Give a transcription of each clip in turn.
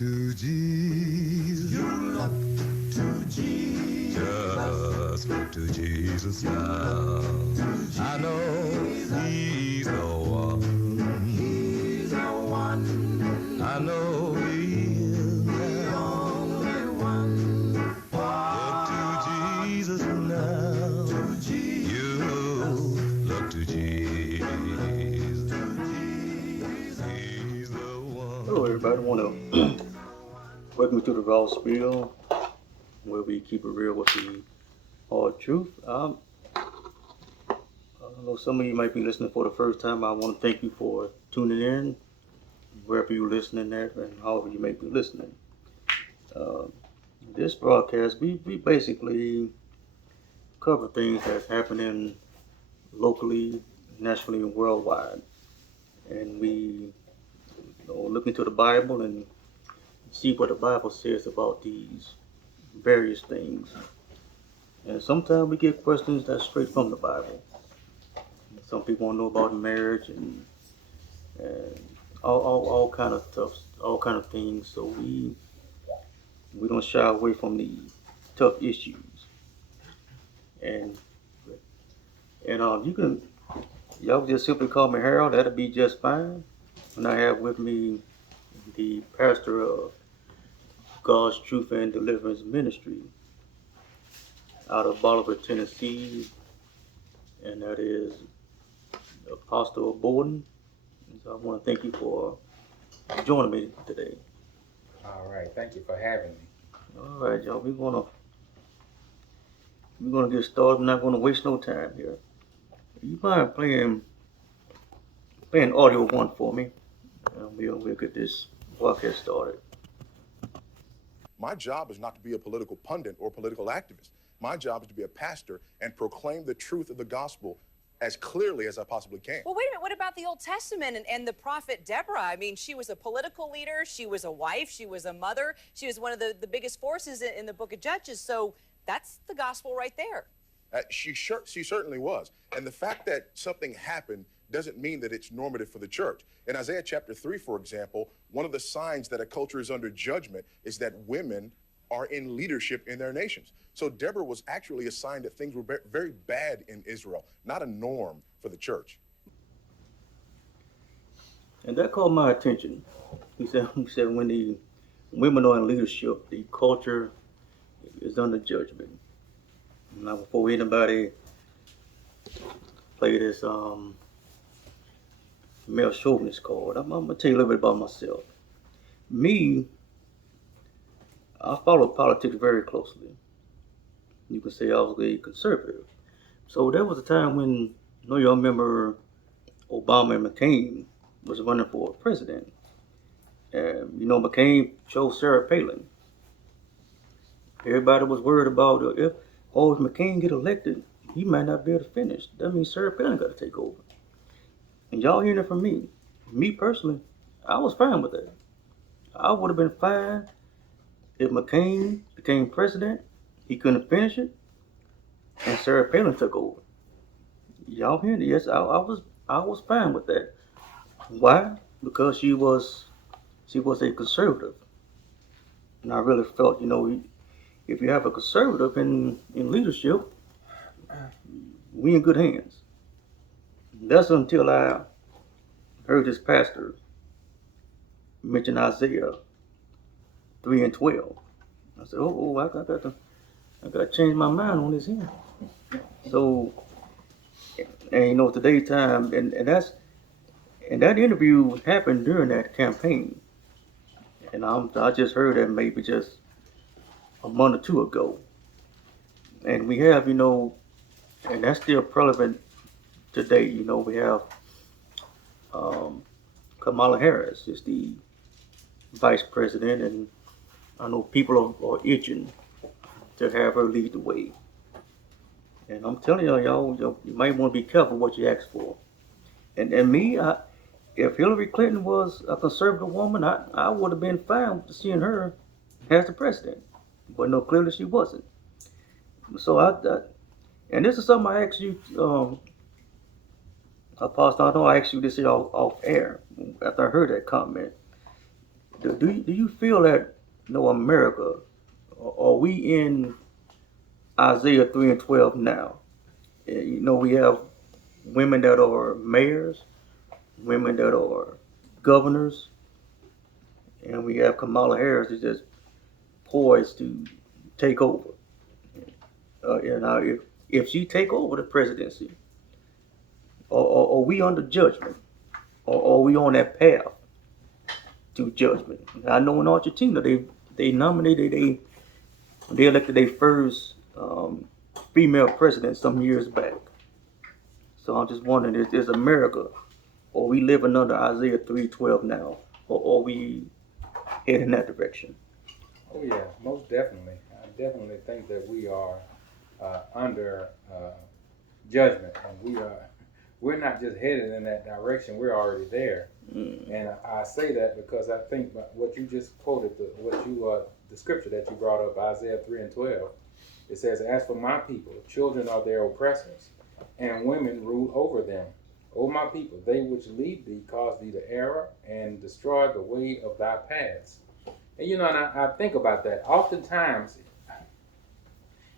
to Jesus. You look to Jesus. Just look to Jesus now. I know He's the one. He's the one. I know He is the only one. Look to Jesus now. You look to Jesus. He's the one. Hello, everybody. I want to welcome you to the Raw Spiel, where we keep it real with the hard truth. I know some of you might be listening for the first time. I want to thank you for tuning in, wherever you're listening at, and however you may be listening. Uh, this broadcast, we basically cover things that's happening locally, nationally, and worldwide. And we look into the Bible and see what the Bible says about these various things. And sometimes we get questions that's straight from the Bible. Some people want to know about marriage and all kind of stuff, all kind of things. So we don't shy away from the tough issues. And y'all just simply call me Harold. That'll be just fine. And I have with me the pastor of God's Truth and Deliverance Ministry out of Bolivar, Tennessee, and that is Apostle Borden. So I want to thank you for joining me today. All right, thank you for having me. All right, y'all. We're gonna get started. We're not gonna waste no time here. You mind playing audio one for me? And we'll get this broadcast started. My job is not to be a political pundit or political activist. My job is to be a pastor and proclaim the truth of the gospel as clearly as I possibly can. Well, wait a minute. What about the Old Testament and the prophet Deborah? I mean, she was a political leader. She was a wife. She was a mother. She was one of the biggest forces in the book of Judges. So that's the gospel right there. She certainly was. And the fact that something happened doesn't mean that it's normative for the church. In Isaiah chapter 3, for example, one of the signs that a culture is under judgment is that women are in leadership in their nations. So Deborah was actually a sign that things were very bad in Israel, not a norm for the church. And that caught my attention. He said when the women are in leadership, the culture is under judgment. Now, before anybody play this male chauvinist card, I'm gonna tell you a little bit about myself. Me, I follow politics very closely. You could say I was a conservative. So there was a time when, y'all remember Obama and McCain was running for president. And, McCain chose Sarah Palin. Everybody was worried about if McCain get elected, he might not be able to finish. That means Sarah Palin got to take over. And y'all hearing it from me. Me personally, I was fine with that. I would have been fine if McCain became president, he couldn't finish it, and Sarah Palin took over. Y'all hearing it? Yes, I was fine with that. Why? Because she was a conservative. And I really felt, if you have a conservative in leadership, we in good hands. That's until I heard this pastor mention Isaiah 3 and 12. I said, I got to change my mind on this here. So, and today's time, and that interview happened during that campaign. And I just heard that maybe just a month or two ago. And we have, and that's still relevant today. We have Kamala Harris is the vice president, and I know people are itching to have her lead the way. And I'm telling y'all, you might want to be careful what you ask for. And me, if Hillary Clinton was a conservative woman, I would have been fine with seeing her as the president. But no, clearly she wasn't. So and this is something I asked you, Apostle. I know I asked you this off air after I heard that comment. Do you feel that, America, are we in Isaiah 3 and 12 now? We have women that are mayors, women that are governors, and we have Kamala Harris is just poised to take over. If she take over the presidency, are we under judgment, or are we on that path to judgment? I know in Argentina they nominated they elected their first female president some years back. So I'm just wondering, is America, are we living under Isaiah 3:12 now, or are we heading that direction? Oh yeah, most definitely. I definitely think that we are under judgment, and we're not just headed in that direction. We're already there. And I say that because I think what you just quoted, the scripture that you brought up, Isaiah 3 and 12, it says, "As for my people, children are their oppressors, and women rule over them. O my people, they which lead thee cause thee to err and destroy the way of thy paths." And and I think about that. Oftentimes,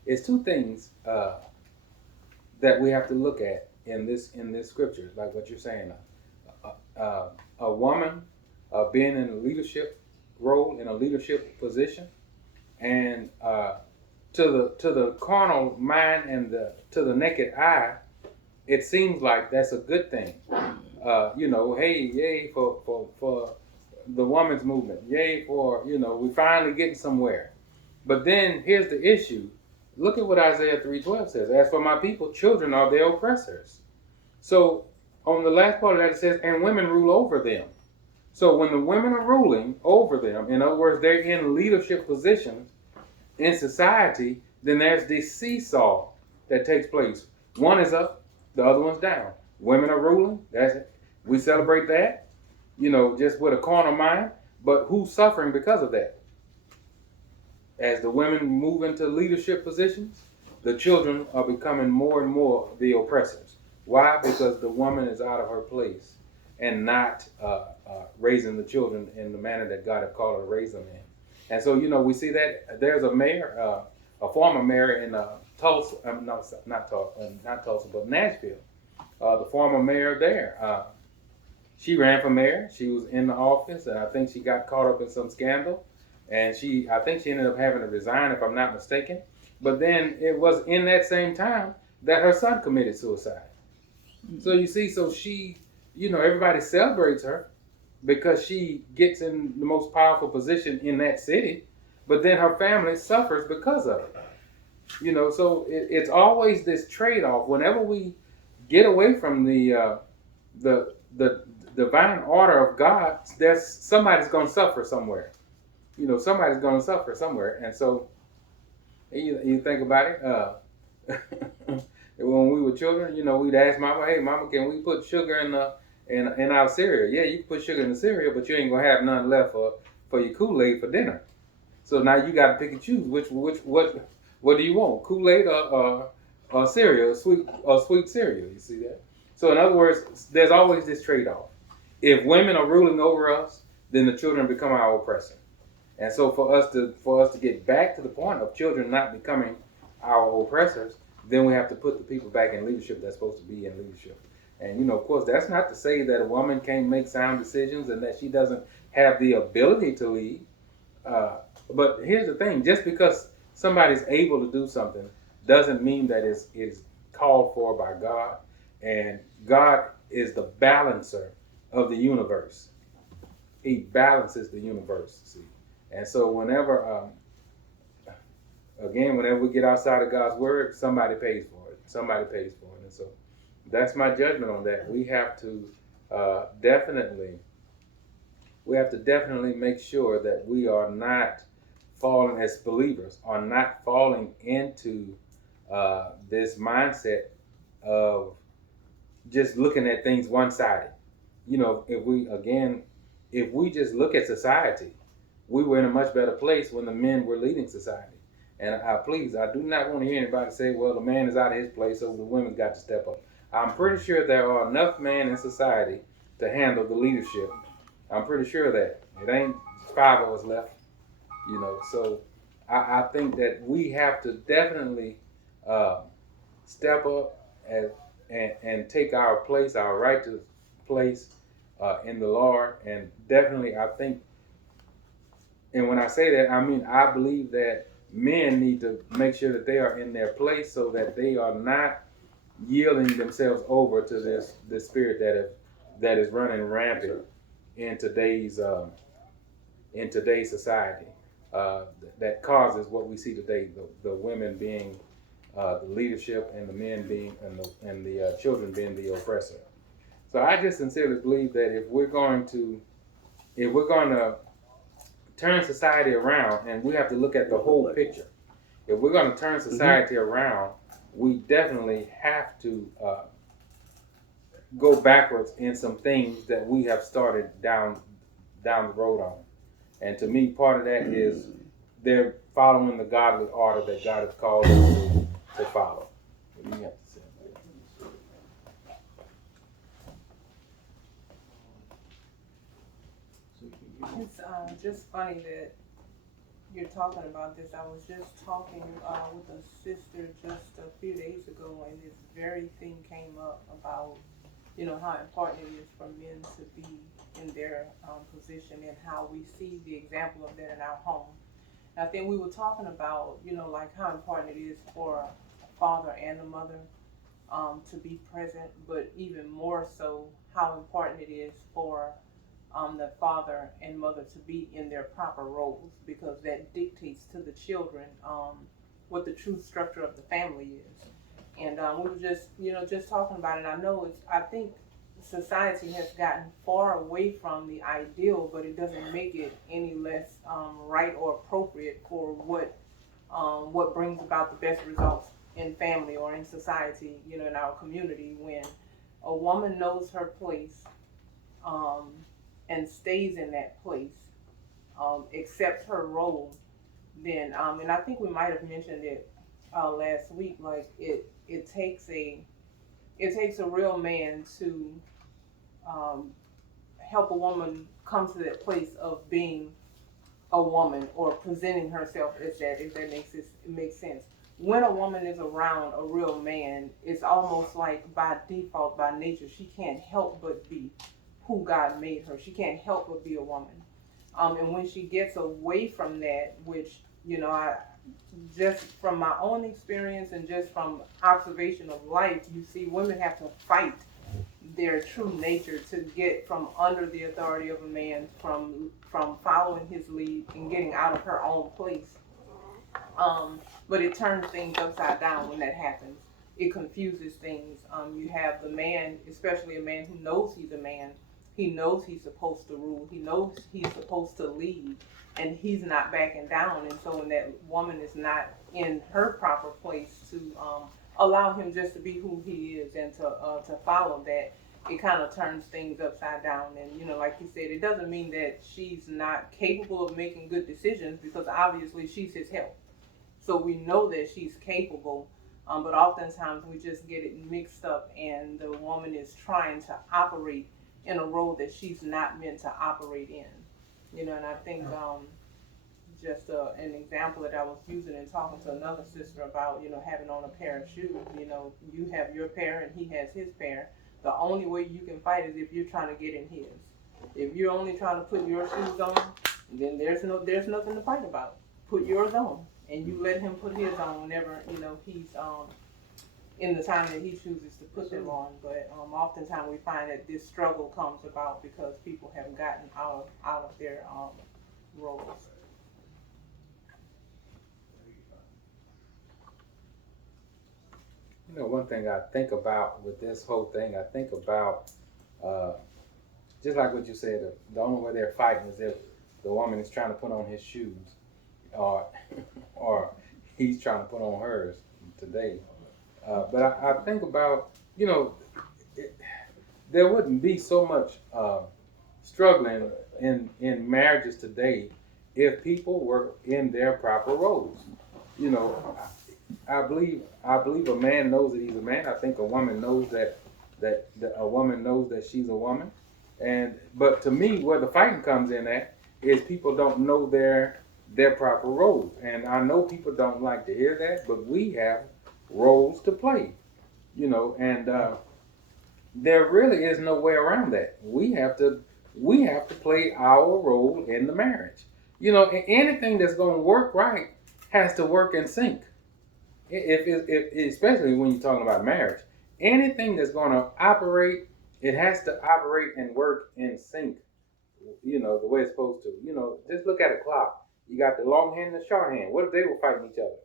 it's two things that we have to look at in this scripture, like what you're saying. A woman being in a leadership role, in a leadership position, and to the carnal mind and to the naked eye, it seems like that's a good thing. Hey, yay for the women's movement, yay for we finally getting somewhere. But then here's the issue. Look at what Isaiah 3:12 says. "As for my people, children are their oppressors." So on the last part of that it says, "And women rule over them." So when the women are ruling over them, in other words, they're in leadership positions in society, then there's this seesaw that takes place. One is up, the other one's down. Women are ruling. That's it. We celebrate that, just with a carnal mind. But who's suffering because of that? As the women move into leadership positions, the children are becoming more and more the oppressors. Why? Because the woman is out of her place and not raising the children in the manner that God had called her to raise them in. And so, we see that there's a mayor, a former mayor in Tulsa, no, not Tulsa, but Nashville. The former mayor there, she ran for mayor. She was in the office, and I think she got caught up in some scandal. And I think she ended up having to resign, if I'm not mistaken. But then it was in that same time that her son committed suicide. So you see, so she, everybody celebrates her because she gets in the most powerful position in that city, but then her family suffers because of it. So it's always this trade-off. Whenever we get away from the divine order of God, somebody's going to suffer somewhere. Somebody's going to suffer somewhere, and so you think about it. When we were children, we'd ask Mama, "Hey, Mama, can we put sugar in our cereal?" "Yeah, you can put sugar in the cereal, but you ain't gonna have none left for your Kool-Aid for dinner." So now you got to pick and choose what do you want, Kool-Aid or cereal, sweet cereal. You see that? So in other words, there's always this trade-off. If women are ruling over us, then the children become our oppressor. And so for us to get back to the point of children not becoming our oppressors, then we have to put the people back in leadership that's supposed to be in leadership. And of course, that's not to say that a woman can't make sound decisions and that she doesn't have the ability to lead. But here's the thing: just because somebody's able to do something doesn't mean that it's called for by God. And God is the balancer of the universe. He balances the universe. See. And so whenever we get outside of God's word, somebody pays for it. Somebody pays for it. And so that's my judgment on that. We have to definitely make sure that we are not falling, as believers, are not falling into this mindset of just looking at things one-sided. If we just look at society, we were in a much better place when the men were leading society. And I do not want to hear anybody say, "Well, the man is out of his place, so the women got to step up." I'm pretty sure there are enough men in society to handle the leadership I'm pretty sure of that. It ain't 5 of us left, So I think that we have to definitely step up and take our place, our righteous place in the Lord. And definitely, I think, and when I say that, I mean, I believe that men need to make sure that they are in their place so that they are not yielding themselves over to this spirit that is running rampant in today's society, that causes what we see today: the women being the leadership, and the men being and the children being the oppressor. So I just sincerely believe that if we're going to turn society around, and we have to look at the whole picture. If we're going to turn society around, we definitely have to go backwards in some things that we have started down the road on. And to me, part of that is they're following the godly order that God has called us to follow. What do you have to say? It's just funny that you're talking about this. I was just talking with a sister just a few days ago, and this very thing came up about, how important it is for men to be in their position and how we see the example of that in our home. And I think we were talking about, like how important it is for a father and a mother to be present, but even more so, how important it is for the father and mother to be in their proper roles, because that dictates to the children what the true structure of the family is. And we were just talking about it. I think society has gotten far away from the ideal, but it doesn't make it any less right or appropriate for what brings about the best results in family or in society, in our community. When a woman knows her place, and stays in that place, accepts her role, then and I think we might have mentioned it last week. Like it takes a real man to help a woman come to that place of being a woman or presenting herself as that. If that makes sense. When a woman is around a real man, it's almost like by default, by nature, she can't help but be who God made her. She can't help but be a woman. And when she gets away from that, which, I just from my own experience and just from observation of life, you see women have to fight their true nature to get from under the authority of a man, from following his lead and getting out of her own place. But it turns things upside down when that happens. It confuses things. You have the man, especially a man who knows he's a man. He knows he's supposed to rule. He knows he's supposed to lead, and he's not backing down. And so when that woman is not in her proper place to allow him just to be who he is and to follow that, it kind of turns things upside down. And like you said, it doesn't mean that she's not capable of making good decisions, because obviously she's his help. So we know that she's capable, but oftentimes we just get it mixed up, and the woman is trying to operate in a role that she's not meant to operate in. And I think just an example that I was using and talking to another sister about, having on a pair of shoes. You have your pair and he has his pair. The only way you can fight is if you're trying to get in his. If you're only trying to put your shoes on, then there's nothing to fight about. Put yours on, and you let him put his on whenever he's in the time that he chooses to put them on. But oftentimes we find that this struggle comes about because people have gotten out of their roles. One thing I think about with this whole thing, I think about just like what you said, the only way they're fighting is if the woman is trying to put on his shoes, or he's trying to put on hers today. But I think about, there wouldn't be so much struggling in marriages today if people were in their proper roles. I believe a man knows that he's a man. I think a woman knows that a woman knows that she's a woman, But to me, where the fighting comes in at is people don't know their proper roles. And I know people don't like to hear that, but we have roles to play, and there really is no way around that. We have to play our role in the marriage. And anything that's going to work right has to work in sync. If especially when you're talking about marriage, anything that's going to operate, it has to operate and work in sync. The way it's supposed to. Just look at a clock. You got the long hand and the short hand. What if they were fighting each other?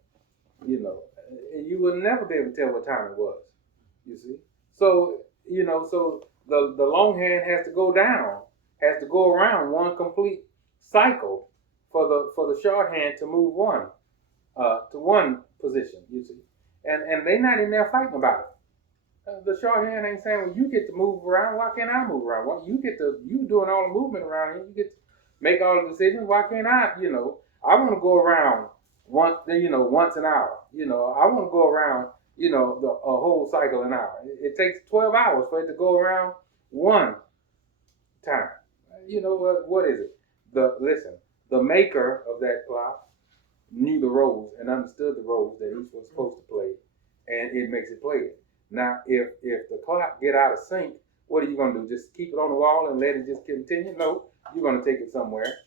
You would never be able to tell what time it was. You see, so the long hand has to go down, has to go around one complete cycle for the short hand to move to one position. You see, and they not in there fighting about it. The short hand ain't saying, well, you get to move around. Why can't I move around? Why you doing all the movement around here. You get to make all the decisions. Why can't I? I want to go around once an hour. I want to go around, a whole cycle an hour. It takes 12 hours for it to go around one time. What is it? The maker of that clock knew the roles and understood the roles that each was supposed to play, and it makes it play it. Now, if the clock get out of sync, what are you going to do? Just keep it on the wall and let it just continue? No, you're going to take it somewhere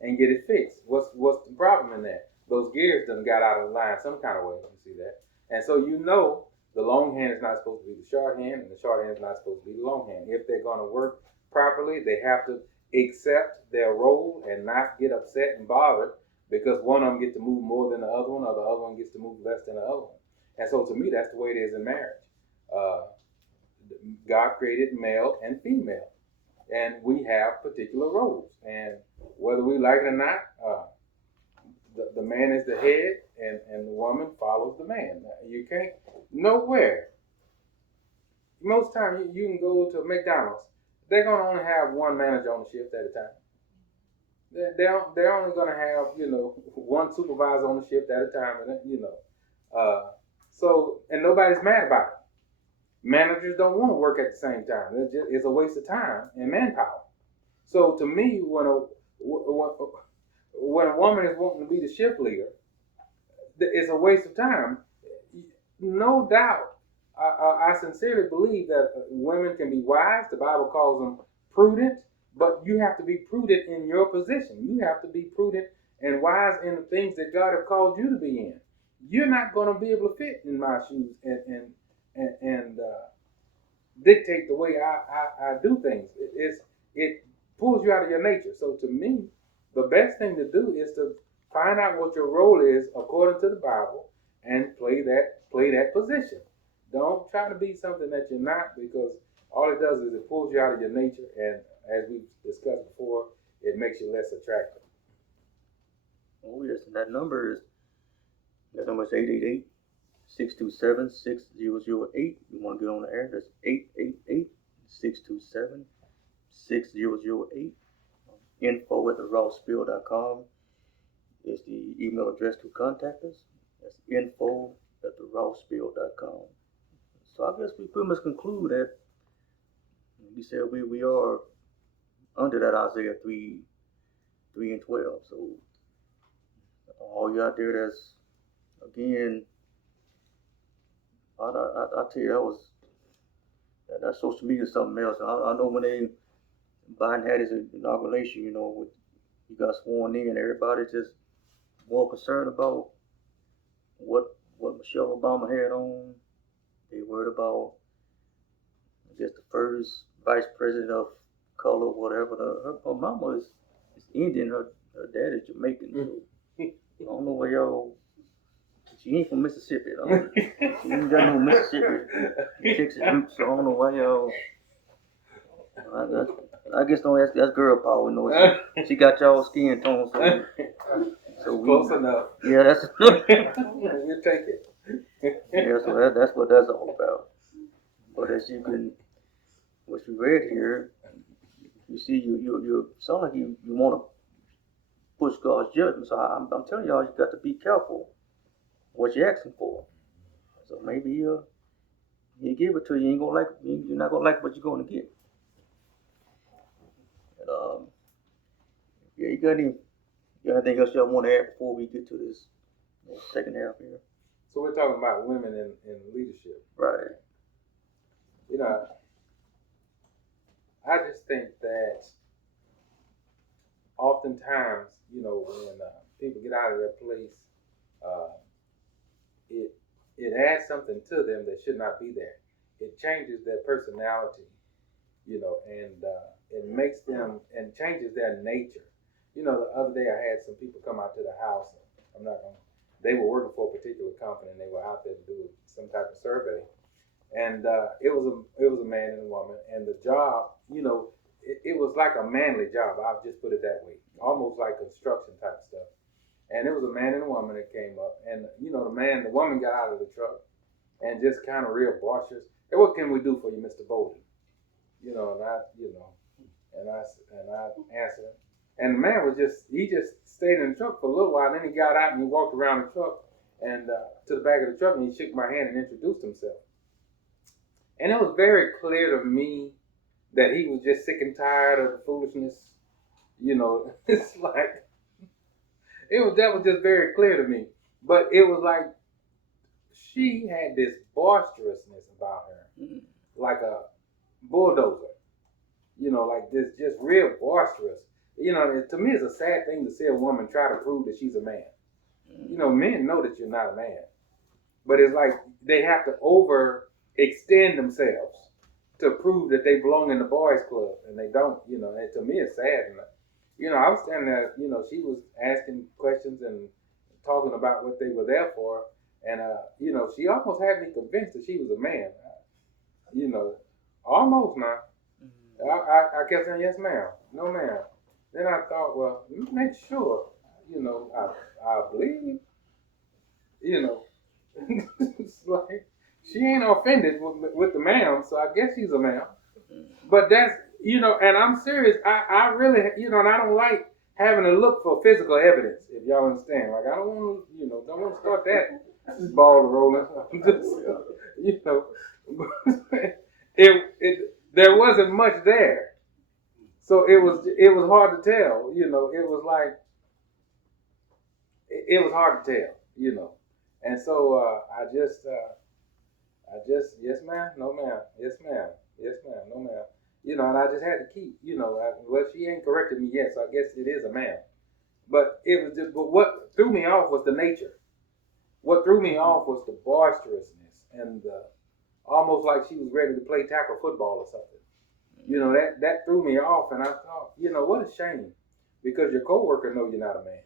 and get it fixed. What's the problem in that? Those gears done got out of line some kind of way. You see that? And so the long hand is not supposed to be the short hand, and the short hand is not supposed to be the long hand. If they're going to work properly, they have to accept their role and not get upset and bothered because one of them gets to move more than the other one, or the other one gets to move less than the other one. And so to me, that's the way it is in marriage. God created male and female, and we have particular roles. And whether we like it or not, the man is the head, and the woman follows the man. You can't, nowhere. Most times you can go to McDonald's, they're going to only have one manager on the shift at a time. They're only going to have, one supervisor on the shift at a time, and nobody's mad about it. Managers don't want to work at the same time. It's a waste of time and manpower. So to me, when a woman is wanting to be the shift leader, it's a waste of time. No doubt, I sincerely believe that women can be wise. The Bible calls them prudent, but you have to be prudent in your position. You have to be prudent and wise in the things that God has called you to be in. You're not going to be able to fit in my shoes and dictate the way I do things. It pulls you out of your nature. So to me, the best thing to do is to find out what your role is according to the Bible and play that position. Don't try to be something that you're not, because all it does is it pulls you out of your nature, and as we discussed before, it makes you less attractive. Oh yes, and that number is 888-627-6008. You want to get on the air? That's 888-627-6008. info@therawspill.com is the email address to contact us. That's info@therawspill.com. So I guess we pretty much conclude that we said we are under that Isaiah 3:12. So all you out there that's, again, I tell you, that social media is something else. I know when Biden had his inauguration, he got sworn in, everybody's just more concerned about what Michelle Obama had on. They worried about, I guess, the first vice president of color, whatever. Her mama is Indian. Her dad is Jamaican. So I don't know where y'all. She ain't from Mississippi. She ain't got no Mississippi, Texas roots. So I don't know why y'all. I guess don't ask. That's girl power. She got y'all skin tone. So Close enough. Yeah, that's. You take it. Yeah, so that's what that's all about. But as what you read here, you see, you sound like you want to push God's judgment. So I'm telling y'all, you got to be careful what you're asking for. So maybe He give it to you. You're not gonna like what you're gonna get. Yeah, you got anything else y'all want to add before we get to this second half here? So we're talking about women in leadership. Right. You know, I just think that oftentimes, you know, when people get out of their place, uh, it adds something to them that should not be there. It changes their personality, you know, and it makes them and changes their nature. You know, the other day I had some people come out to the house. I'm not gonna. They were working for a particular company, and they were out there to do some type of survey. And it was a man and a woman, and the job, you know, it was like a manly job. I'll just put it that way, almost like construction type stuff. And it was a man and a woman that came up, and you know, the woman got out of the truck and just kind of real boisterous. Hey, what can we do for you, Mr. Bolden? You know, and I answered, and the man he just stayed in the truck for a little while. Then he got out and he walked around the truck and to the back of the truck, and he shook my hand and introduced himself. And it was very clear to me that he was just sick and tired of the foolishness. You know, it's like that was just very clear to me. But it was like she had this boisterousness about her, like a bulldozer. You know, like this, just real boisterous. You know, to me, it's a sad thing to see a woman try to prove that she's a man. You know, men know that you're not a man, but it's like they have to overextend themselves to prove that they belong in the boys' club, and they don't. You know, and to me, it's sad. And, you know, I was standing there. You know, she was asking questions and talking about what they were there for, and you know, she almost had me convinced that she was a man. You know, almost now. I kept saying, yes, ma'am, no, ma'am. Then I thought, well, let me make sure, you know, I believe, you know, it's like, she ain't offended with the ma'am, so I guess she's a ma'am. But that's, you know, and I'm serious, I really, you know, and I don't like having to look for physical evidence, if y'all understand. Like, I don't want to, you know, don't want to start that ball rolling. Just, you know, there wasn't much there. So it was hard to tell, you know, it was hard to tell, you know. And so I just, yes ma'am, no ma'am, yes ma'am, no ma'am. You know, and I just had to keep, you know, well, she ain't corrected me yet, so I guess it is a ma'am. But but what threw me off was the nature. What threw me off was the boisterousness and almost like she was ready to play tackle football or something. You know, that threw me off, and I thought, you know, what a shame, because your coworker know you're not a man.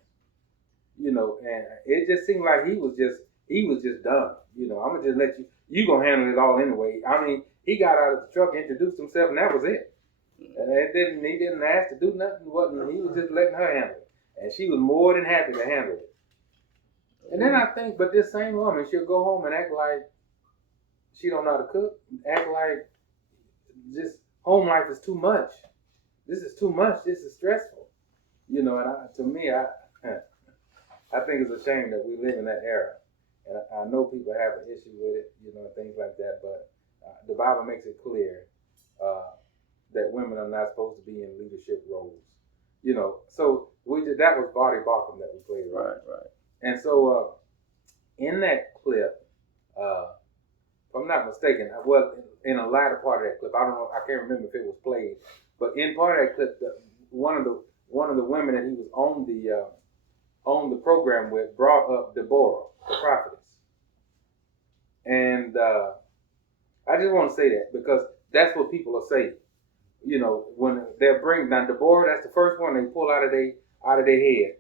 You know, and it just seemed like he was just done. You know, I'm gonna just let you gonna handle it all anyway. I mean, he got out of the truck, introduced himself, and that was it. And he didn't ask to do nothing. He was just letting her handle it, and she was more than happy to handle it. And then I think, but this same woman, she'll go home and act like she don't know how to cook, act like just home life is too much. This is too much. This is stressful. You know, and to me, I think it's a shame that we live in that era. And I know people have an issue with it, you know, things like that. But the Bible makes it clear that women are not supposed to be in leadership roles. You know, so that was Body Barkham that we played, right? Right. And so in that clip, if I'm not mistaken, well, in a latter part of that clip, I don't know, I can't remember if it was played, but in part of that clip, one of the women that he was on the program with brought up Deborah, the prophetess, and I just want to say that because that's what people are saying. You know, when they're bringing down Deborah, that's the first one they pull out of their head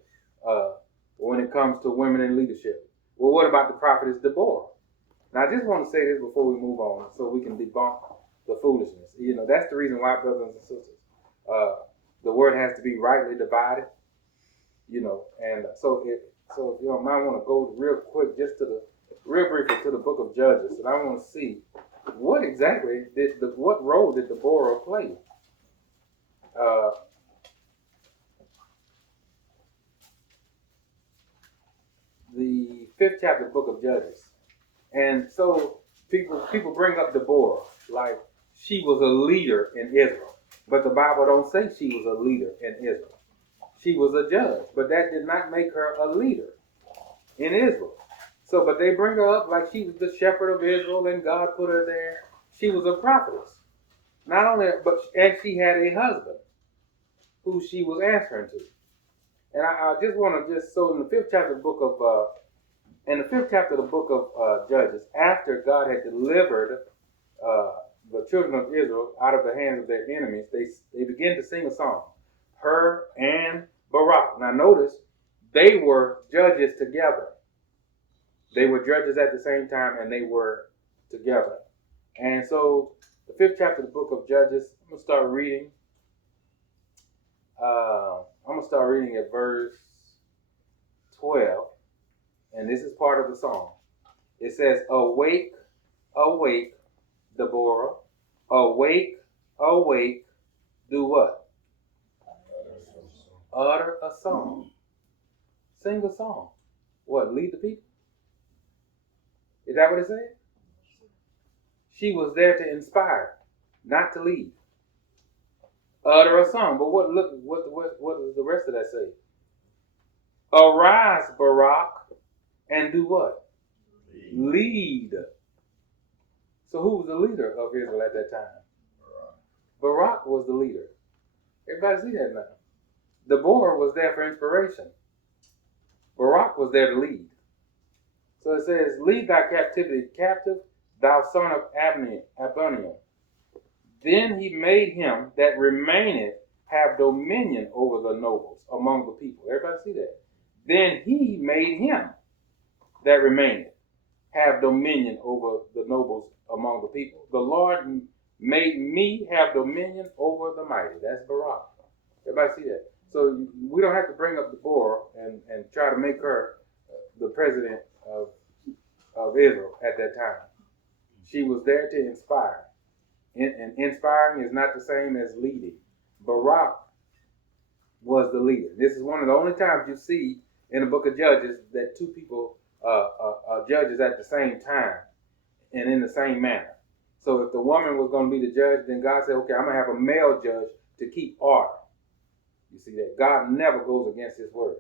when it comes to women in leadership. Well, what about the prophetess Deborah? Now, I just want to say this before we move on, so we can debunk the foolishness. You know, that's the reason why, brothers and sisters, the word has to be rightly divided. You know, and so if you don't mind, I want to go real quick, real briefly to the book of Judges, and I want to see what exactly what role did Deborah play? The 5th chapter of the book of Judges. And so people bring up Deborah like she was a leader in Israel. But the Bible don't say she was a leader in Israel. She was a judge, but that did not make her a leader in Israel. So, but they bring her up like she was the shepherd of Israel and God put her there. She was a prophetess. Not only, and she had a husband who she was answering to. And I just want to so in the fifth chapter of the book of Judges, after God had delivered the children of Israel out of the hands of their enemies, they began to sing a song, her and Barak. Now notice, they were judges together. They were judges at the same time, and they were together. And so, the fifth chapter of the book of Judges, I'm gonna start reading. At verse 12, and this is part of the song. It says, "Awake, awake, Deborah. Awake, awake. Do what? Utter a song. Sing a song. What? Lead the people? Is that what it said? She was there to inspire, not to lead. Utter a song. But what does the rest of that say? Arise, Barak, and do what? Lead. So who was the leader of Israel at that time? Barak was the leader. Everybody see that now. Deborah was there for inspiration. Barak was there to lead. So it says, lead thy captivity captive, thou son of Abaniam. Then he made him that remaineth have dominion over the nobles among the people. Everybody see that? Then he made him that remaineth have dominion over the nobles among the people. The Lord made me have dominion over the mighty. That's Barak. Everybody see that? So we don't have to bring up Deborah and try to make her the president of Israel at that time. She was there to inspire. And inspiring is not the same as leading. Barak was the leader. This is one of the only times you see in the book of Judges that two people are judges at the same time and in the same manner. So if the woman was going to be the judge, then God said, okay, I'm going to have a male judge to keep order. You see that? God never goes against his word.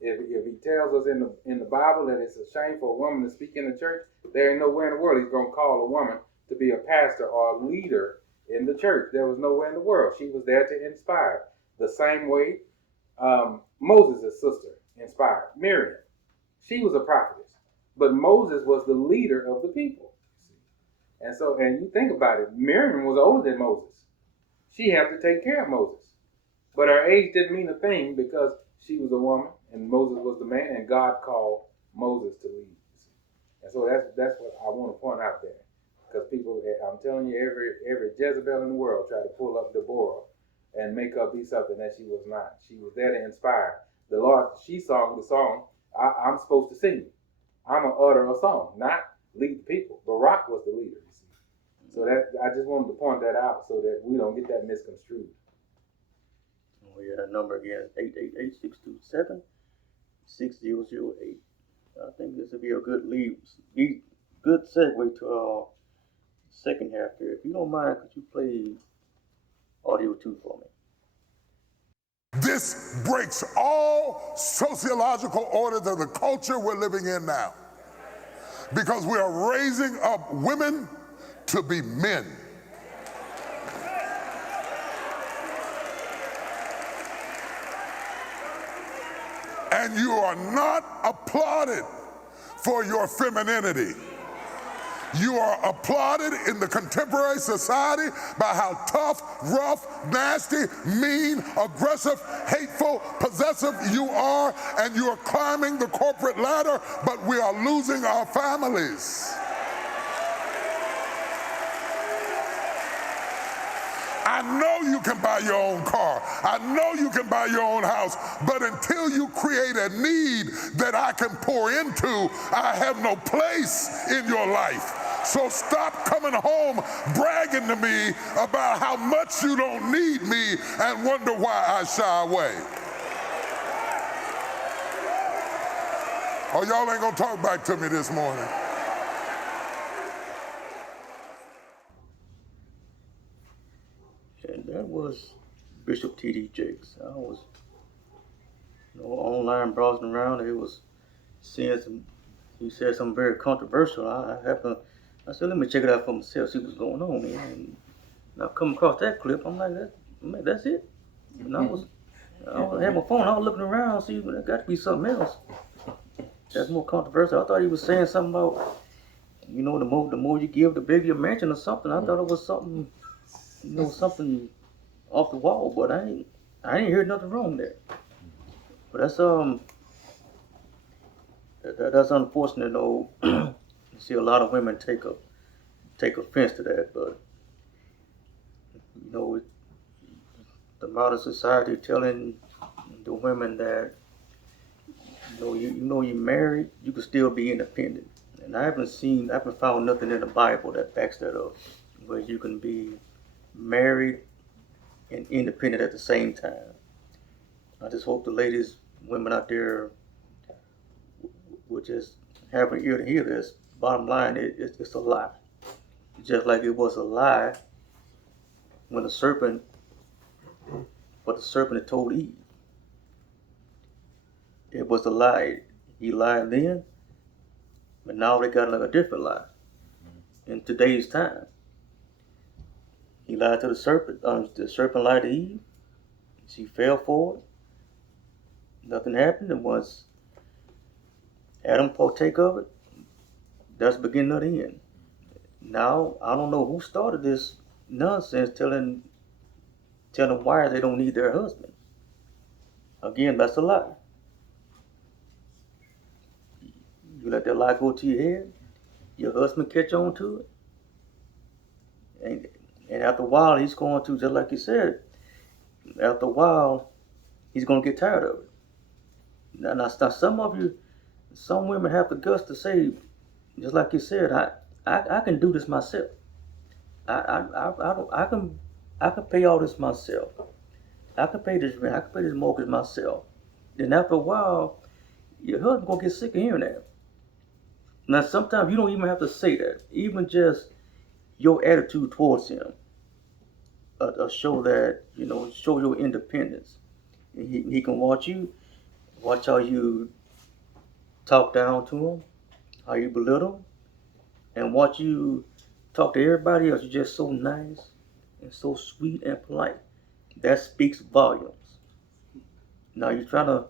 If he tells us in the Bible that it's a shame for a woman to speak in the church, there ain't nowhere in the world he's going to call a woman to be a pastor or a leader in the church. There was nowhere in the world. She was there to inspire. The same way Moses' sister inspired, Miriam. She was a prophetess, but Moses was the leader of the people. And you think about it, Miriam was older than Moses. She had to take care of Moses. But her age didn't mean a thing because she was a woman and Moses was the man, and God called Moses to lead. And so that's what I want to point out there. Because people, I'm telling you, every Jezebel in the world tried to pull up Deborah and make her be something that she was not. She was there to inspire. The Lord, she sang the song, I'm supposed to sing. I'm going to utter a song, not lead the people. Barak was the leader, you see. So I just wanted to point that out so that we don't get that misconstrued. Oh yeah, that number again is 888-627-6008. I think this would be a good good segue to our second half here. If you don't mind, could you play audio 2 for me? This breaks all sociological orders of the culture we're living in now. Because we are raising up women to be men. And you are not applauded for your femininity. You are applauded in the contemporary society by how tough, rough, nasty, mean, aggressive, hateful, possessive you are, and you are climbing the corporate ladder, but we are losing our families. I know you can buy your own car. I know you can buy your own house. But until you create a need that I can pour into, I have no place in your life. So stop coming home bragging to me about how much you don't need me and wonder why I shy away. Oh, y'all ain't gonna talk back to me this morning. And that was Bishop T.D. Jakes. I was online browsing around. It was seeing some. He said something very controversial. I said, let me check it out for myself, see what's going on here. And I come across that clip. I'm like, that's it. And I had my phone. I was looking around, see, there got to be something else that's more controversial. I thought he was saying something about, the more you give, the bigger your mansion or something. I thought it was something, something off the wall. But I ain't heard nothing wrong there. But that's unfortunate though. You see a lot of women take offense to that, but it, the modern society telling the women that you're married, you can still be independent. And I haven't found nothing in the Bible that backs that up, where you can be married and independent at the same time. I just hope the ladies, women out there, would just have an ear to hear this. Bottom line, it's a lie. Just like it was a lie when the serpent had told Eve. It was a lie. He lied then, but now they got like a different lie. In today's time, he lied to the serpent. The serpent lied to Eve. She fell for it. Nothing happened. And once Adam partake of it, that's the beginning of the end. Now, I don't know who started this nonsense telling wives they don't need their husband. Again, that's a lie. You let that lie go to your head, your husband catch on to it, and after a while, he's going to, just like you said, after a while, he's going to get tired of it. Now some women have the guts to say, just like you said, I can do this myself. I can pay all this myself. I can pay this rent. I can pay this mortgage myself. Then after a while, your husband gonna get sick of hearing that. Now sometimes you don't even have to say that. Even just your attitude towards him, show that show your independence. He can watch how you talk down to him, how you belittle him, and watch you talk to everybody else. You're just so nice and so sweet and polite. That speaks volumes. Now you're trying to.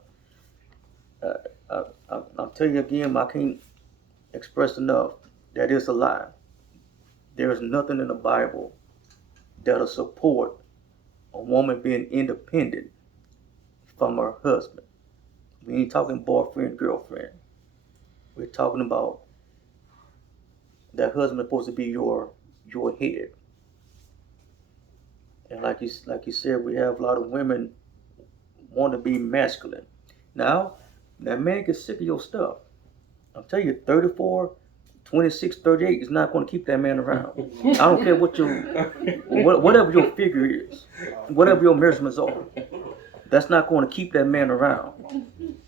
I'll tell you again. I can't express enough. That is a lie. There is nothing in the Bible that'll support a woman being independent from her husband. We ain't talking boyfriend, girlfriend. We're talking about that husband is supposed to be your head. And like you said, we have a lot of women want to be masculine. Now, that man gets sick of your stuff. I'll tell you, 34, 26, 38 is not going to keep that man around. I don't care whatever your figure is, whatever your measurements are. That's not going to keep that man around.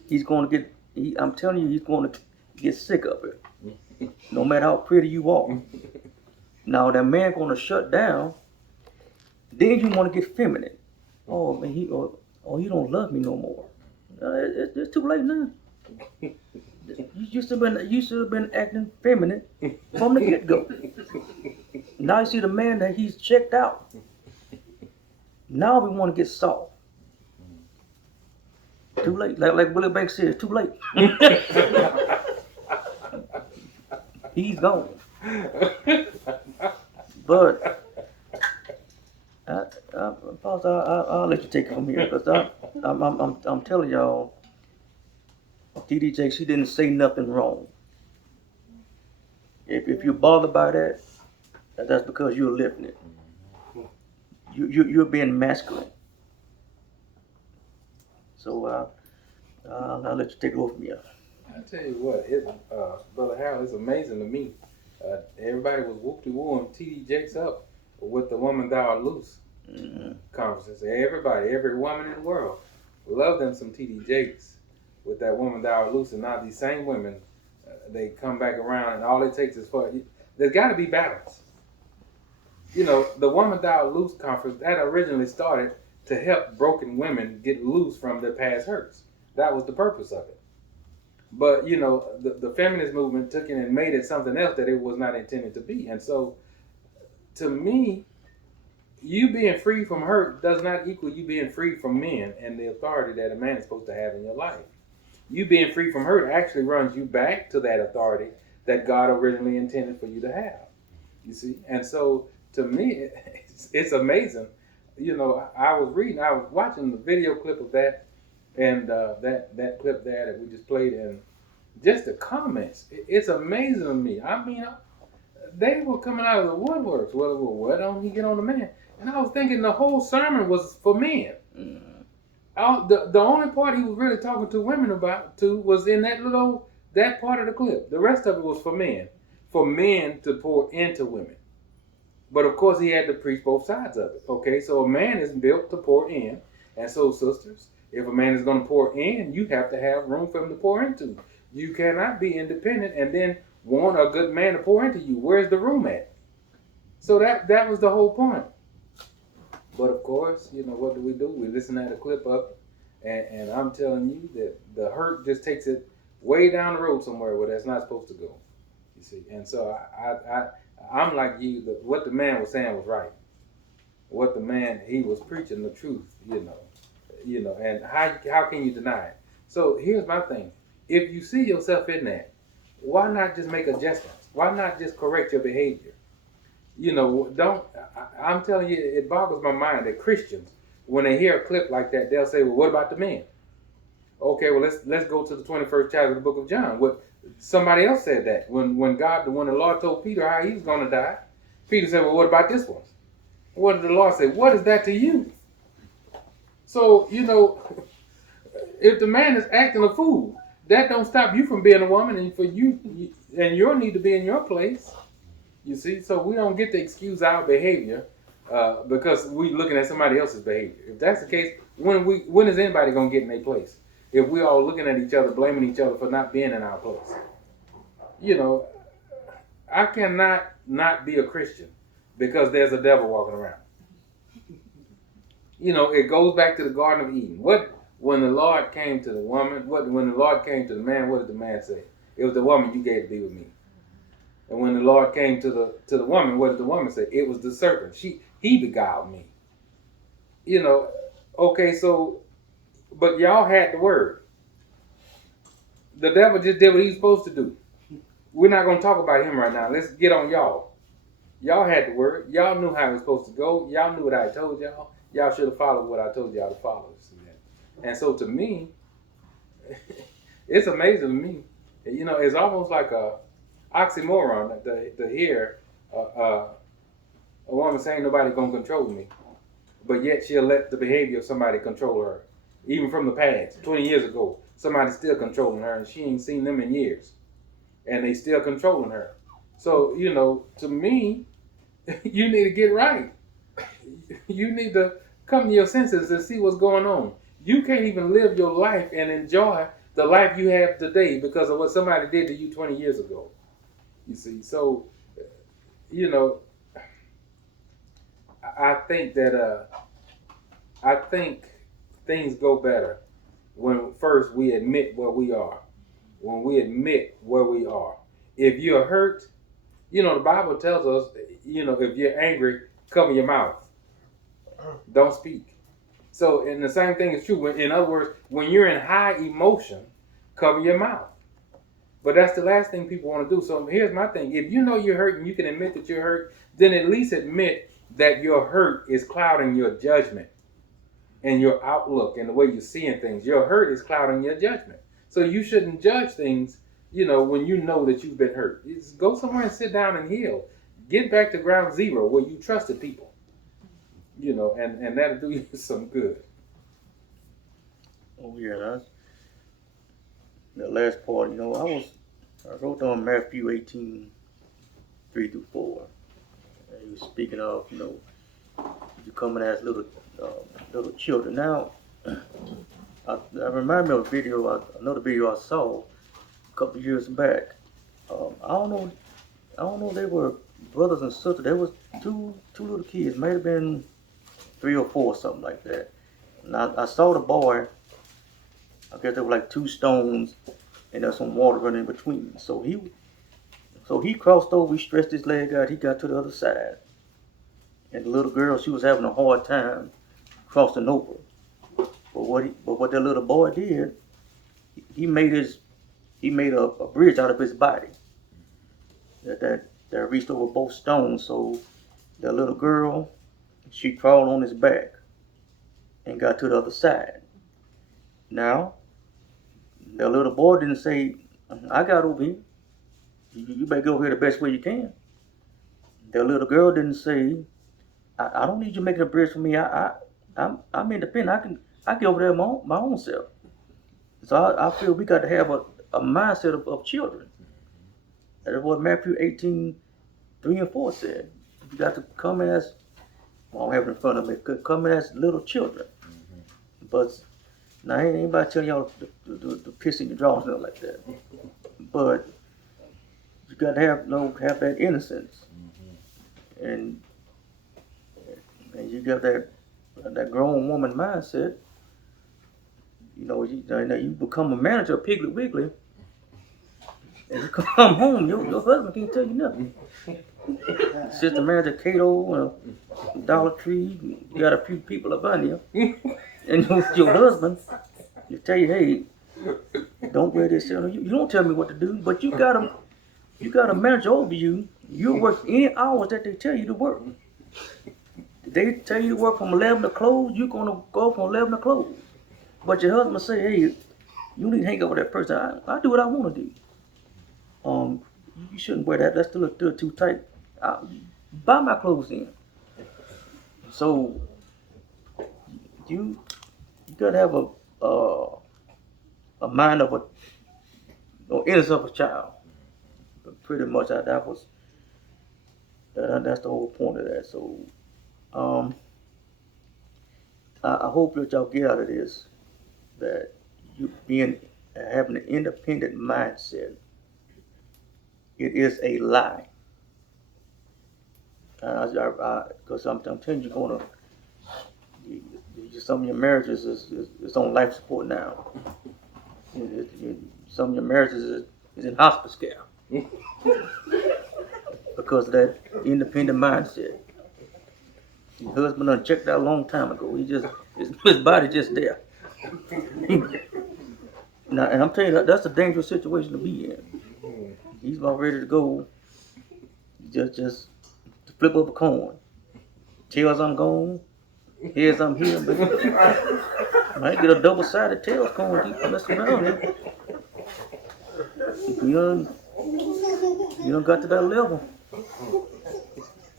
He's going to I'm telling you, he's going to get sick of it. No matter how pretty you are. Now that man going to shut down. Then you want to get feminine. Oh man, he don't love me no more. It's too late now. You should have been acting feminine from the get-go. Now you see the man that he's checked out. Now we want to get soft. Too late. Like Willie Banks said, it's too late. He's gone. But I'll let you take it from here, because I'm telling y'all, TDJ, she didn't say nothing wrong. If you're bothered by that, that's because you're living it. You're being masculine. So I'll let you take it over from here. I tell you what, Brother Harold, it's amazing to me. Everybody was whoop-de-wooing TD Jakes up with the Woman Thou Art Loose conferences. Every woman in the world loved them some TD Jakes with that Woman Thou Art Loose. And now these same women, they come back around and all it takes is there's got to be balance. The Woman Thou Art Loose conference, that originally started to help broken women get loose from their past hurts. That was the purpose of it. But you know, the feminist movement took it and made it something else that it was not intended to be. And so, to me, you being free from hurt does not equal you being free from men and the authority that a man is supposed to have in your life. You being free from hurt actually runs you back to that authority that God originally intended for you to have. You see, and so to me, it's amazing. You know, I was watching the video clip of that, and that clip there that we just played, and just the comments. It's amazing to me. I mean, they were coming out of the woodworks. Well, why don't he get on the man? And I was thinking the whole sermon was for men. The only part he was really talking to women was in that part of the clip. The rest of it was for men to pour into women. But of course, he had to preach both sides of it. Okay, so a man is built to pour in, and so sisters, if a man is going to pour in, you have to have room for him to pour into. You cannot be independent and then want a good man to pour into you. Where's the room at? So that was the whole point. But of course, you know, what do? We listen to the clip up, and I'm telling you that the hurt just takes it way down the road somewhere where that's not supposed to go. You see, and so I'm like you. What the man was saying was right. What the man, he was preaching the truth. You know, and how can you deny it? So here's my thing: if you see yourself in that, why not just make adjustments? Why not just correct your behavior? You know, I'm telling you, it boggles my mind that Christians, when they hear a clip like that, they'll say, well, what about the men? Okay, well, let's go to the 21st chapter of the book of John. What somebody else said that when the Lord told Peter how he was going to die, Peter said, well, what about this one? What did the Lord say? What is that to you? So, you know, if the man is acting a fool, that don't stop you from being a woman, and for you and your need to be in your place. You see, so we don't get to excuse our behavior because we looking at somebody else's behavior. If that's the case, when is anybody gonna get in their place? If we all looking at each other, blaming each other for not being in our place. You know, I cannot not be a Christian because there's a devil walking around. You know, it goes back to the Garden of Eden. When the Lord came to the woman, when the Lord came to the man, what did the man say? It was the woman you gave to be with me. And when the Lord came to the woman, what did the woman say? It was the serpent. He beguiled me. You know, okay, so, but y'all had the word. The devil just did what he was supposed to do. We're not going to talk about him right now. Let's get on y'all. Y'all had the word. Y'all knew how it was supposed to go. Y'all knew what I told y'all. Y'all should have followed what I told y'all to follow. And so to me, it's amazing to me. You know, it's almost like a oxymoron to hear a woman saying nobody gonna control me, but yet she'll let the behavior of somebody control her. Even from the past, 20 years ago, somebody's still controlling her, and she ain't seen them in years, and they still controlling her. So, you know, to me, you need to get right. You need to come to your senses and see what's going on. You can't even live your life and enjoy the life you have today because of what somebody did to you 20 years ago. You see, so, you know, I think things go better when first we admit where we are. When we admit where we are. If you're hurt, you know, the Bible tells us, you know, if you're angry, cover your mouth. Don't speak. So, and the same thing is true. In other words, when you're in high emotion, cover your mouth. But that's the last thing people want to do. So here's my thing. If you know you're hurt and you can admit that you're hurt, then at least admit that your hurt is clouding your judgment and your outlook and the way you're seeing things. Your hurt is clouding your judgment. So you shouldn't judge things, you know, when you know that you've been hurt. Just go somewhere and sit down and heal. Get back to ground zero where you trusted people. You know, and that'll do you some good. Oh yeah, that's the last part. You know, I wrote down Matthew 18:3-4. And he was speaking of, you know, you coming as little children. Now, I remember a video, another video I saw a couple of years back. I don't know. They were brothers and sisters. There was two little kids. May have been 3 or 4, something like that. And I saw the boy I guess there were like two stones, and there's some water running in between. So he crossed over. He stretched his leg out. He got to the other side, and the little girl, she was having a hard time crossing over. But what that little boy did, he made a bridge out of his body that reached over both stones. So the little girl, she crawled on his back and got to the other side. Now, the little boy didn't say, "I got over here. You better go over here the best way you can." The little girl didn't say, "I don't need you making a bridge for me. I'm independent. I can get over there my own self." So I feel we got to have a mindset of children. That's what Matthew 18:3 and 4 said. You got to come as, well, I don't have it in front of me, come as little children. But now, ain't anybody telling y'all to piss in your drawers, nothing like that. But you got to have that innocence. And you got that grown woman mindset. You become a manager of Piggly Wiggly, and you come home, your husband can't tell you nothing. Sister manager Cato, Dollar Tree, you got a few people up on you, and your husband, you tell you, hey, don't wear this. You don't tell me what to do, but you got a manager over you. You work any hours that they tell you to work. They tell you to work from 11 to close, you're gonna go from 11 to close. But your husband say, hey, you need to hang out with that person. I do what I want to do. You shouldn't wear that. That's still too tight. Buy my clothes then. So you gotta have a mind of innocence of a child. But pretty much that's the whole point of that. So I hope that y'all get out of this that you having an independent mindset. It is a lie. Because I'm telling you, some of your marriages is on life support now. Some of your marriages is in hospice care because of that independent mindset. Your husband done checked out a long time ago. His body just there. Now, and I'm telling you, that's a dangerous situation to be in. He's about ready to go, just to flip up a coin. Tails I'm gone, heads I'm here, but might get a double-sided tails coin. Keep messing around here. You done got to that level,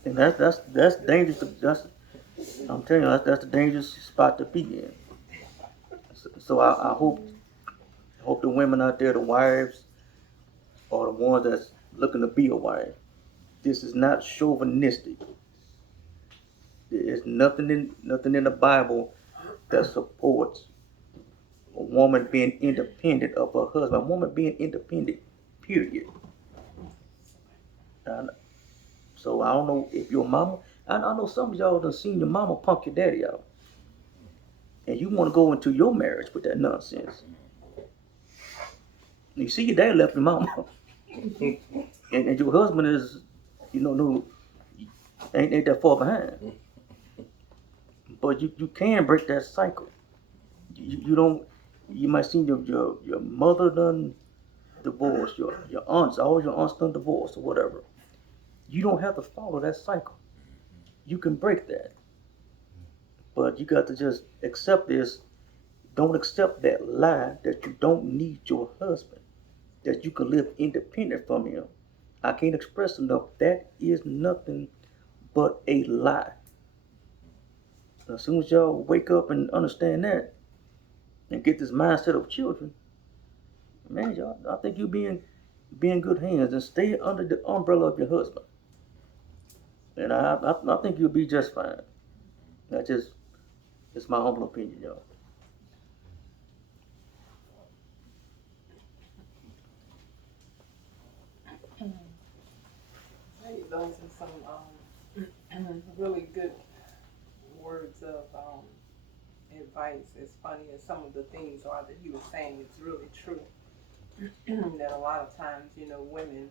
and that's dangerous. I'm telling you, that's the dangerous spot to be in. So I hope the women out there, the wives, or the ones that's looking to be a wife, this is not chauvinistic. There's nothing in the Bible that supports a woman being independent of her husband. A woman being independent, period. And so I don't know if your mama. I know some of y'all done seen your mama punk your daddy out, and you want to go into your marriage with that nonsense. You see your dad left your mama, and your husband is, no, ain't that far behind. But you can break that cycle. You don't. You might see your mother done divorced, your aunts, all your aunts done divorced or whatever. You don't have to follow that cycle. You can break that. But you got to just accept this. Don't accept that lie that you don't need your husband, that you can live independent from him. I can't express enough. That is nothing but a lie. As soon as y'all wake up and understand that and get this mindset of children, man, y'all, I think you'll be in good hands and stay under the umbrella of your husband. And I think you'll be just fine. It's my humble opinion, y'all. Those are some really good words of advice. As funny as some of the things are that he was saying, it's really true. That a lot of times, women,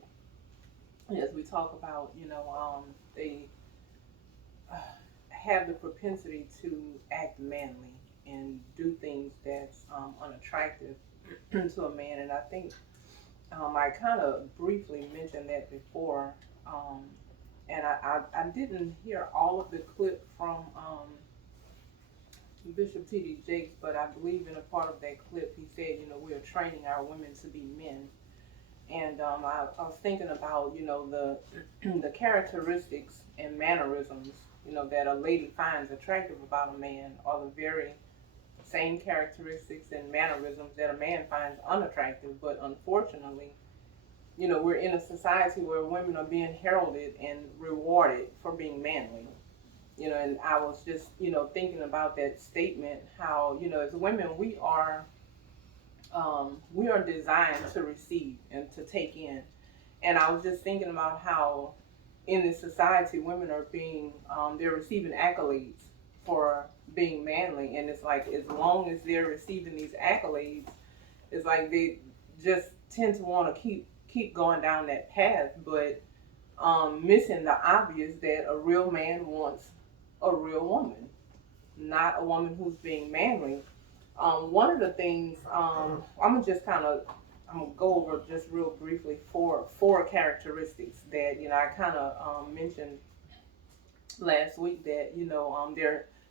as we talk about, they have the propensity to act manly and do things that's unattractive to a man. And I think I kind of briefly mentioned that before. And I didn't hear all of the clip from Bishop T.D. Jakes, but I believe in a part of that clip he said, we are training our women to be men. And I was thinking about, the the characteristics and mannerisms, that a lady finds attractive about a man are the very same characteristics and mannerisms that a man finds unattractive. But unfortunately, we're in a society where women are being heralded and rewarded for being manly. And I was just, thinking about that statement, how, as women, we are designed to receive and to take in. And I was just thinking about how in this society, women are being, they're receiving accolades for being manly. And it's like, as long as they're receiving these accolades, it's like they just tend to want to keep going down that path, but missing the obvious that a real man wants a real woman, not a woman who's being manly. One of the things I'm gonna go over just real briefly four characteristics that I kind of mentioned last week, that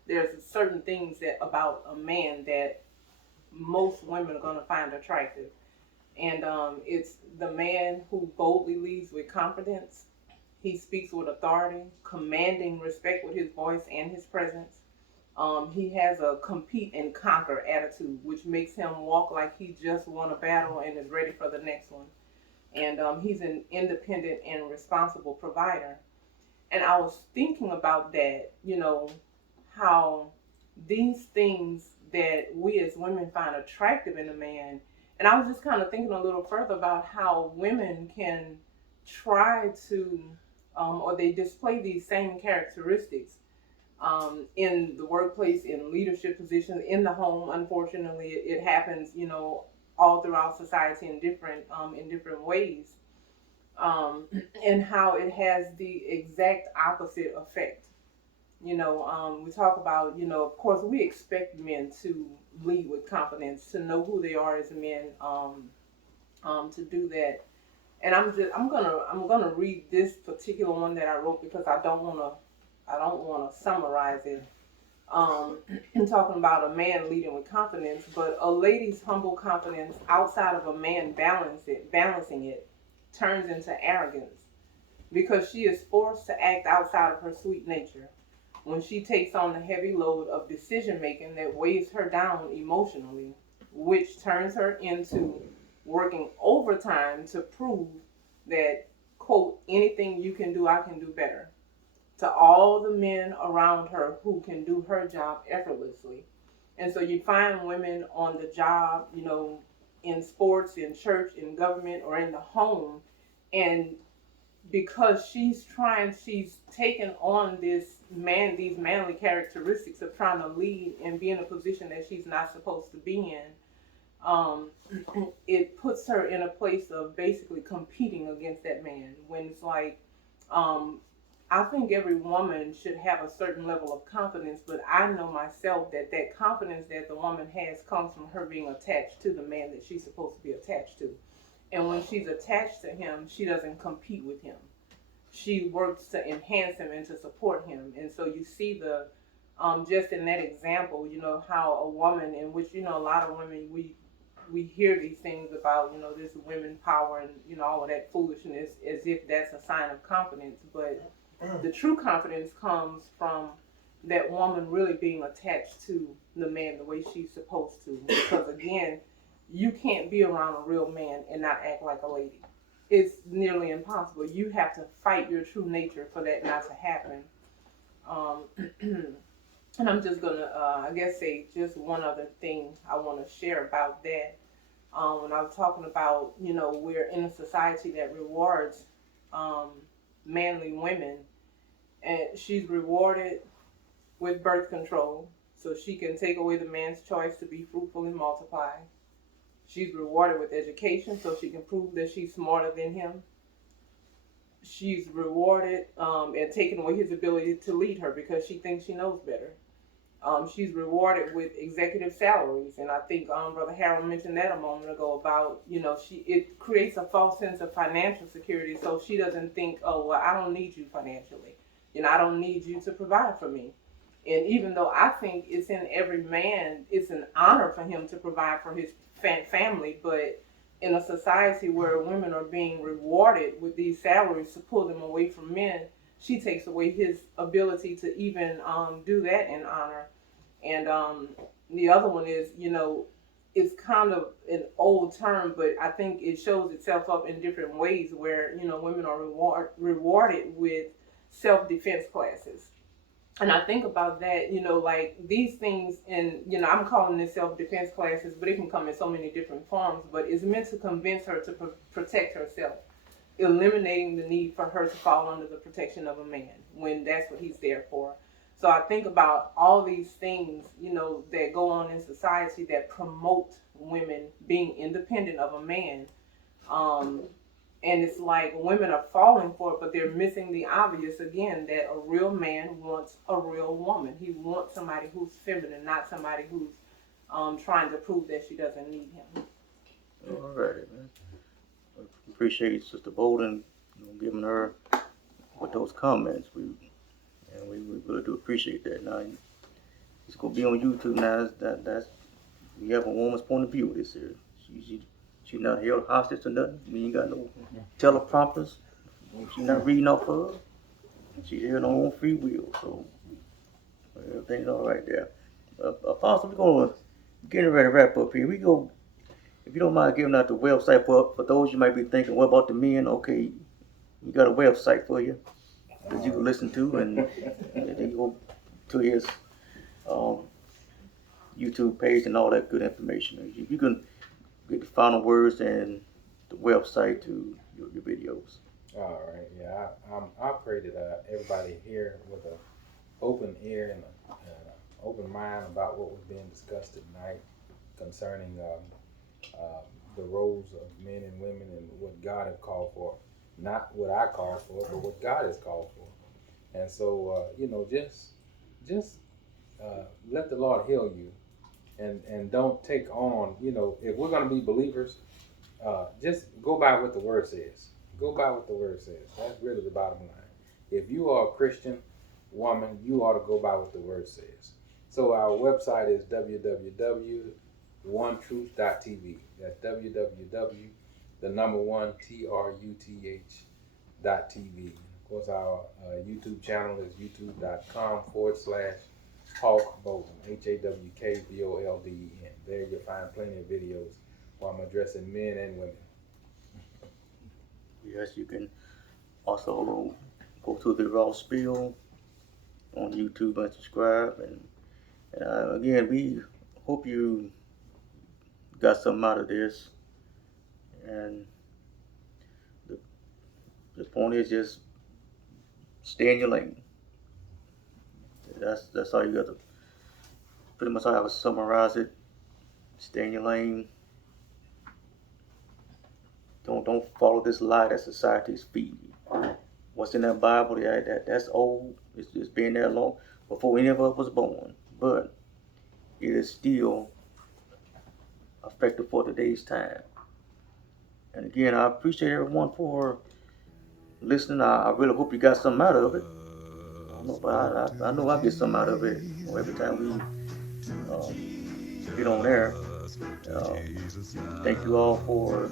there's certain things that about a man that most women are gonna find attractive, and it's the man who boldly leads with confidence. He speaks with authority, commanding respect with his voice and his presence. He has a compete and conquer attitude, which makes him walk like he just won a battle and is ready for the next one. And he's an independent and responsible provider. And I was thinking about that, how these things that we as women find attractive in a man. And I was just kind of thinking a little further about how women can try to, or they display these same characteristics in the workplace, in leadership positions, in the home. Unfortunately, it happens, all throughout society in different ways, and how it has the exact opposite effect. We talk about, of course, we expect men to lead with confidence, to know who they are as men, to do that. And I'm gonna read this particular one that I wrote because I don't wanna summarize it. Talking about a man leading with confidence, but a lady's humble confidence outside of a man balancing it turns into arrogance because she is forced to act outside of her sweet nature when she takes on the heavy load of decision making that weighs her down emotionally, which turns her into working overtime to prove that, quote, anything you can do, I can do better, to all the men around her who can do her job effortlessly. And so you find women on the job, in sports, in church, in government, or in the home, and because she's taken on these manly characteristics of trying to lead and be in a position that she's not supposed to be in, it puts her in a place of basically competing against that man. When it's like, I think every woman should have a certain level of confidence, but I know myself that confidence that the woman has comes from her being attached to the man that she's supposed to be attached to. And when she's attached to him, she doesn't compete with him. She works to enhance him and to support him. And so you see just in that example, how a woman, in which, a lot of women, we hear these things about, this women power and, all of that foolishness as if that's a sign of confidence. But the true confidence comes from that woman really being attached to the man the way she's supposed to. Because again, you can't be around a real man and not act like a lady. It's nearly impossible. You have to fight your true nature for that not to happen. And I'm just gonna, I guess, say just one other thing I want to share about that. When I was talking about, we're in a society that rewards manly women, and she's rewarded with birth control. so she can take away the man's choice to be fruitful and multiply. She's rewarded with education so she can prove that she's smarter than him. She's rewarded and taking away his ability to lead her because she thinks she knows better. She's rewarded with executive salaries, and I think Brother Harold mentioned that a moment ago about, it creates a false sense of financial security, so she doesn't think, oh well, I don't need you financially, I don't need you to provide for me. And even though I think it's in every man, it's an honor for him to provide for his family, but in a society where women are being rewarded with these salaries to pull them away from men, she takes away his ability to even do that in honor. And the other one is, it's kind of an old term, but I think it shows itself up in different ways where, women are rewarded with self-defense classes. And I think about that, like these things, and, I'm calling this self-defense classes, but it can come in so many different forms, but it's meant to convince her to protect herself, eliminating the need for her to fall under the protection of a man when that's what he's there for. So I think about all these things, that go on in society that promote women being independent of a man. And it's like women are falling for it, but they're missing the obvious again, that a real man wants a real woman. He wants somebody who's feminine, not somebody who's trying to prove that she doesn't need him. All right, man. Appreciate Sister Bolden giving her with those comments. We really do appreciate that. Now it's gonna be on YouTube now. That's we have a woman's point of view of this here. She's not held hostage to nothing. We ain't got no teleprompters. She's not reading off of her. She's here on her own free will. So everything's all right there. Apostle, we're gonna get ready to wrap up here. We go. If you don't mind giving out the website for those you might be thinking, what about the men? Okay, you got a website for you that you can listen to, and then you go to his YouTube page and all that good information. You can get the final words and the website to your videos. All right, yeah, I pray that everybody here with an open ear and an open mind about what was being discussed tonight concerning the roles of men and women and what God has called for, not what I call for, but what God has called for. And so, just let the Lord heal you, and don't take on, if we're going to be believers, just go by what the Word says. Go by what the Word says. That's really the bottom line. If you are a Christian woman, you ought to go by what the Word says. So our website is www.onetruth.tv. That's www.1truth.tv. Of course, our YouTube channel is youtube.com/Hawk Bolden, HAWKBOLDEN. There you'll find plenty of videos where I'm addressing men and women. Yes, you can also go to the Raw Spiel on YouTube and subscribe. And again, we hope you got something out of this. And the point is just stay in your lane. That's all you got to, pretty much how I would summarize it. Stay in your lane. Don't follow this lie that society's feeding you. What's in that Bible, that's old. It's been there long before any of us was born. But it is still effective for today's time. And again, I appreciate everyone for listening. I really hope you got something out of it. I don't know, but I know I get something out of it every time we get on there. Thank you all for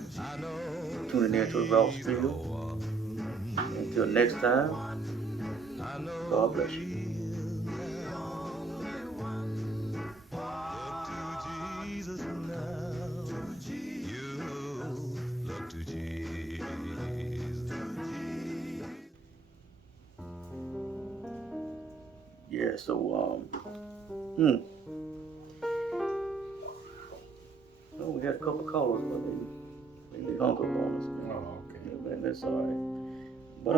tuning in to the Raw Spiel. Until next time, God bless you. Yeah, so well, we had a couple callers, but they hung up on us. Oh, okay. Yeah, man, that's all right. But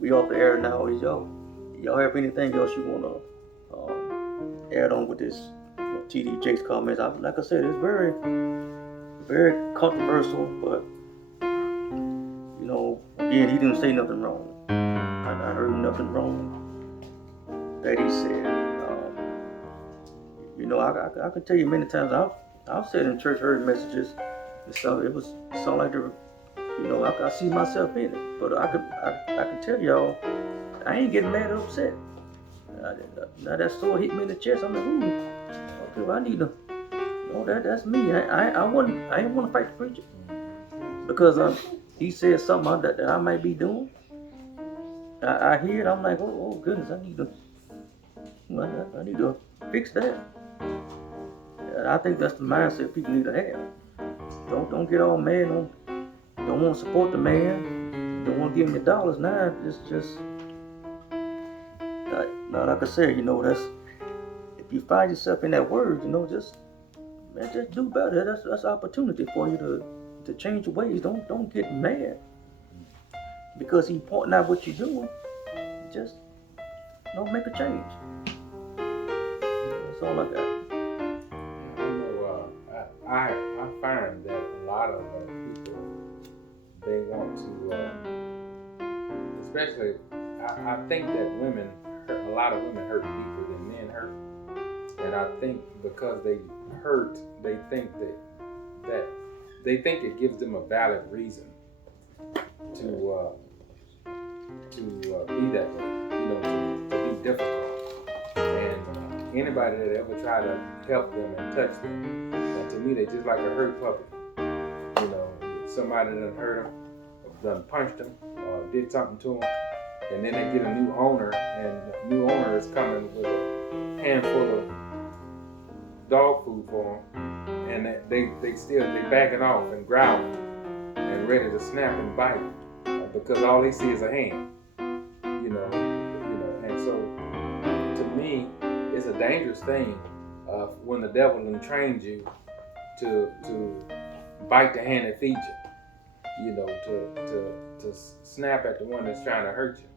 we off the air now. Y'all have anything else you wanna add on with this TD Jakes comments. Like I said, it's very, very controversial, but again, he didn't say nothing wrong. I heard nothing wrong that he said. I can tell you many times I've said in church, heard messages. It sound like I see myself in it. But I can tell y'all, I ain't getting mad or upset. Now that sword hit me in the chest. I'm like, ooh, okay, well, I need to. That's me. I ain't want to fight the preacher because he said something that I might be doing. I hear it. I'm like, oh goodness, I need to fix that. I think that's the mindset people need to have. Don't get all mad. Don't want to support the man. Don't want to give him the dollars. Nah, it's just like I said. That's if you find yourself in that word. Just do better. That's opportunity for you to change your ways. Don't get mad because he pointing out what you're doing. Just make a change. That's all I got. I find that a lot of people, they want to, especially, I think that a lot of women hurt deeper than men hurt. And I think because they hurt, they think that it gives them a valid reason to be that way, to be difficult. And anybody that ever try to help them and touch them, and to me, they just like a hurt puppy. Somebody done hurt them, done punched them, or did something to them, and then they get a new owner, and the new owner is coming with a handful of dog food for them, and they backing off and growling and ready to snap and bite because all they see is a hand, and so to me, it's a dangerous thing when the devil done trained you to bite the hand that feeds you, to snap at the one that's trying to hurt you,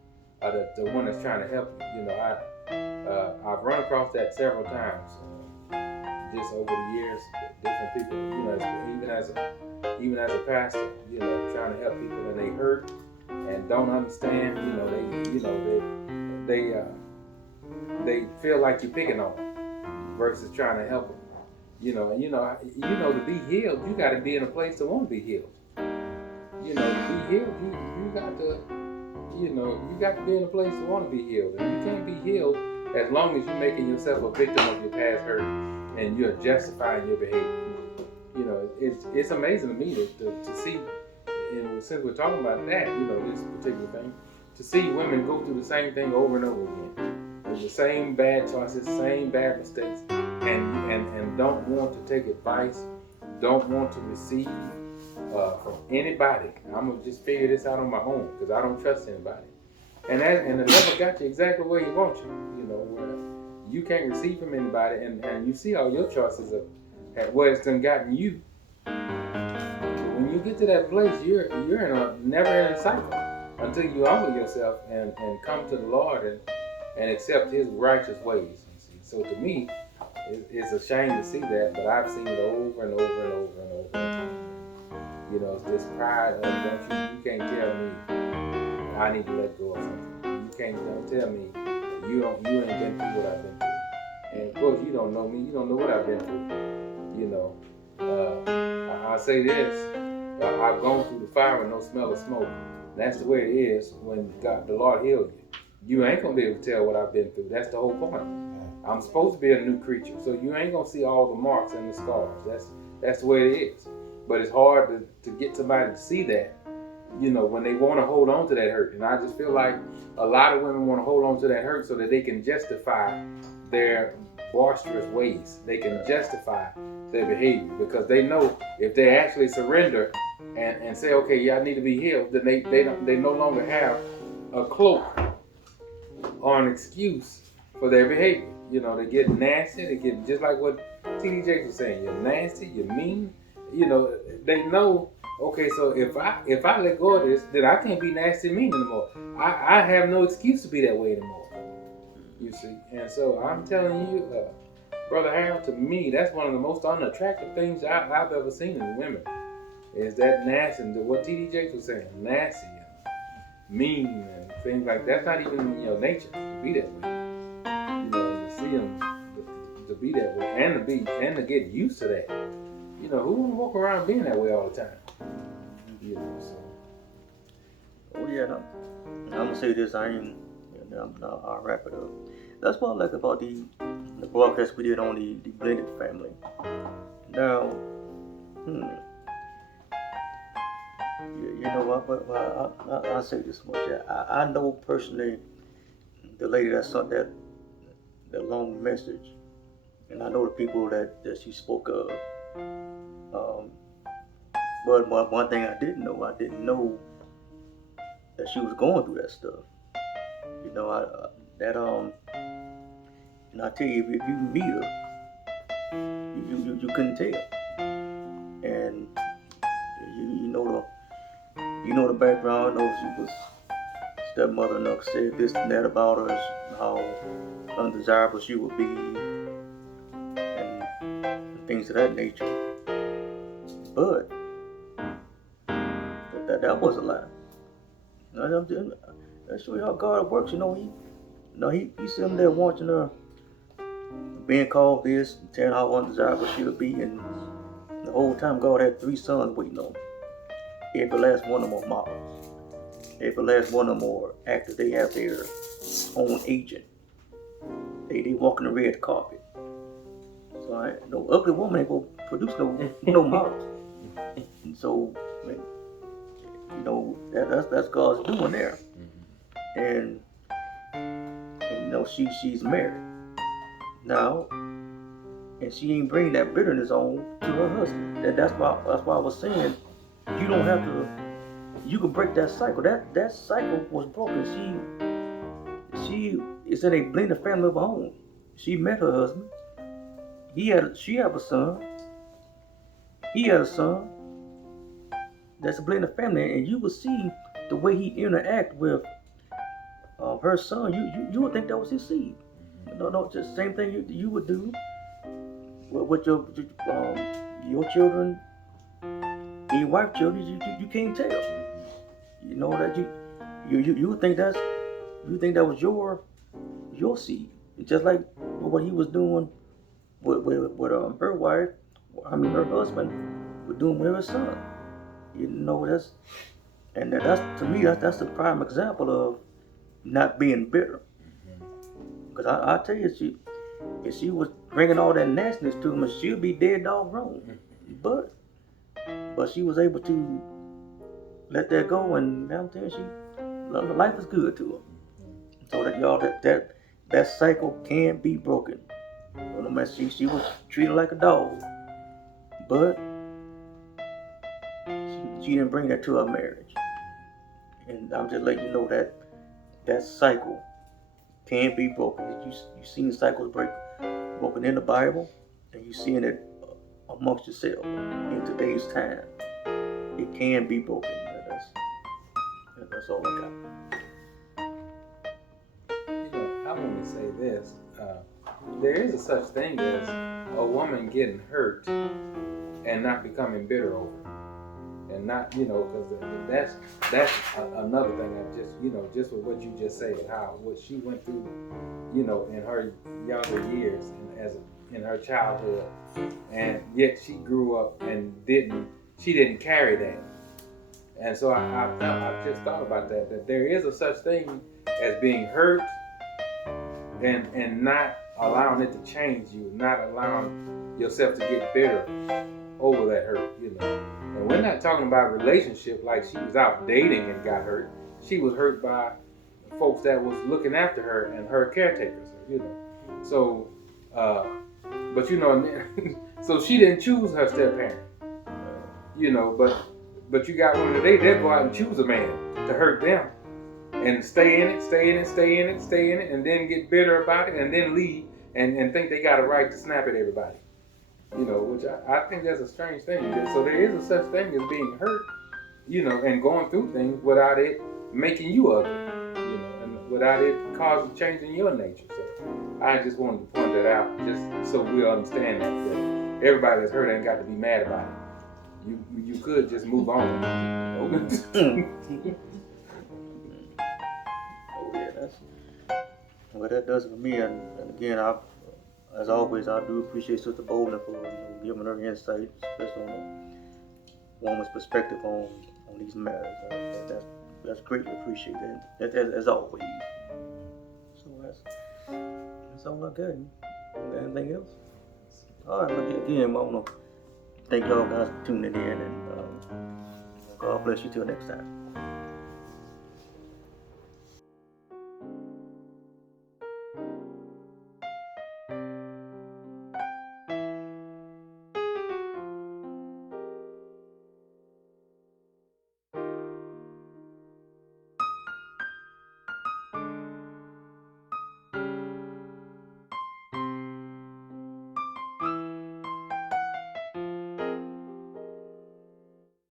or the one that's trying to help you. I've run across that several times, just over the years. Different people, even as a pastor, trying to help people, and they hurt and don't understand. They feel like you're picking on them versus trying to help them. To be healed, you got to be in a place to want to be healed. To be healed, you got to, you got to be in a place to want to be healed. And you can't be healed as long as you're making yourself a victim of your past hurt and you're justifying your behavior. It's amazing to me to see, since we're talking about that, this particular thing, to see women go through the same thing over and over again. With the same bad choices, same bad mistakes, and don't want to take advice, don't want to receive from anybody. I'm going to just figure this out on my own because I don't trust anybody. And the devil got you exactly where he wants you, where you can't receive from anybody, and you see all your choices at where it's done gotten you. When you get to that place, you're in a never-ending cycle until you humble yourself and come to the Lord and accept His righteous ways. So to me, it's a shame to see that, but I've seen it over and over and over and over again. It's this pride of you can't tell me I need to let go of something. Don't tell me you ain't been through what I've been through. And of course you don't know me, you don't know what I've been through. I say this, I've gone through the fire with no smell of smoke. That's the way it is when the Lord healed you. You ain't gonna be able to tell what I've been through. That's the whole point. I'm supposed to be a new creature, so you ain't gonna see all the marks and the scars. That's the way it is. But it's hard to get somebody to see that, when they want to hold on to that hurt. And I just feel like a lot of women want to hold on to that hurt so that they can justify their boisterous ways. They can justify their behavior because they know if they actually surrender and say, okay, yeah, I need to be healed, then they no longer have a cloak or an excuse for their behavior. They get nasty. They get just like what T.D. Jakes was saying. You're nasty. You're mean. They know. Okay, so if I let go of this, then I can't be nasty and mean anymore. I have no excuse to be that way anymore. You see, and so I'm telling you, Brother Harold, to me, that's one of the most unattractive things I've ever seen in women. Is that nasty, and what T.D. Jakes was saying, nasty and mean and things like that. That's not even in your nature to be that way. You know, to see them to be that way, and to get used to that. You know, who wanna walk around being that way all the time? You know, so. Oh yeah, no. I'm gonna say this. I'll wrap it up. That's what I like about the broadcast we did on the blended family. Now, you know what? But I'll say this much. I know personally the lady that sent that long message, and I know the people that she spoke of. But one thing I didn't know that she was going through that stuff. You know, and I tell you, if you meet her, you couldn't tell. And you know the background. Know she was stepmother, and said this and that about her, how undesirable she would be, and things of that nature. But that was a lie. That's show you how God works. You know, he sitting there watching her being called this, telling how undesirable she'll be, and the whole time God had 3 sons waiting on her. Every last one of them are models. Every last one of them are actors. They have their own agent. They walk on the red carpet. So no ugly woman ain't gonna produce no models. And so, you know, that's God's doing there. And you know, she's married now, and she ain't bringing that bitterness on to her husband. And that's why I was saying, you don't have to. You can break that cycle. That cycle was broken. She is in a blended family of her own. She met her husband. She had a son. He had a son. That's a blended family, and you will see the way he interact with her son. You would think that was his seed. No, just the same thing you would do with your children, and your wife's children. You can't tell. You know that you would think that was your seed. Just like what he was doing with her wife. Her husband was doing with her son. You know that's to me that's the prime example of not being bitter. Because I tell you, if she was bringing all that nastiness to him, she'd be dead dog wrong. But she was able to let that go, and I'm telling you, life is good to her. So that y'all, that cycle can't be broken. No matter she was treated like a dog, but she didn't bring that to her marriage. And I'm just letting you know that cycle can't be broken. You've seen cycles broken in the Bible, and you're seeing it amongst yourself in today's time. It can be broken. That's all I got. You know, I want to say this. There is a such thing as a woman getting hurt and not becoming bitter over it. And not, because that's another thing. Just with what you just said, what she went through, in her younger years and in her childhood, and yet she grew up and she didn't carry that. And so I just thought about that there is a such thing as being hurt and not allowing it to change you, not allowing yourself to get bitter over that hurt, And we're not talking about a relationship like she was out dating and got hurt. She was hurt by folks that was looking after her and her caretakers, So, so she didn't choose her step-parent, but you got women today, they'll go out and choose a man to hurt them and stay in it, and then get bitter about it, and then leave and think they got a right to snap at everybody. Which I think that's a strange thing. So there is a such thing as being hurt, and going through things without it making you ugly, and without it causing change in your nature. So I just wanted to point that out, just so we understand that everybody that's hurt ain't got to be mad about it. You could just move on. Oh yeah, that's what that does for me. And again, as always, I do appreciate Sister Bolden for giving her insight, especially on a woman's perspective on these matters. That's greatly appreciated, as always. So that's all I got. Anything else? All right, but again, I want to thank y'all guys for tuning in, and God bless you till next time.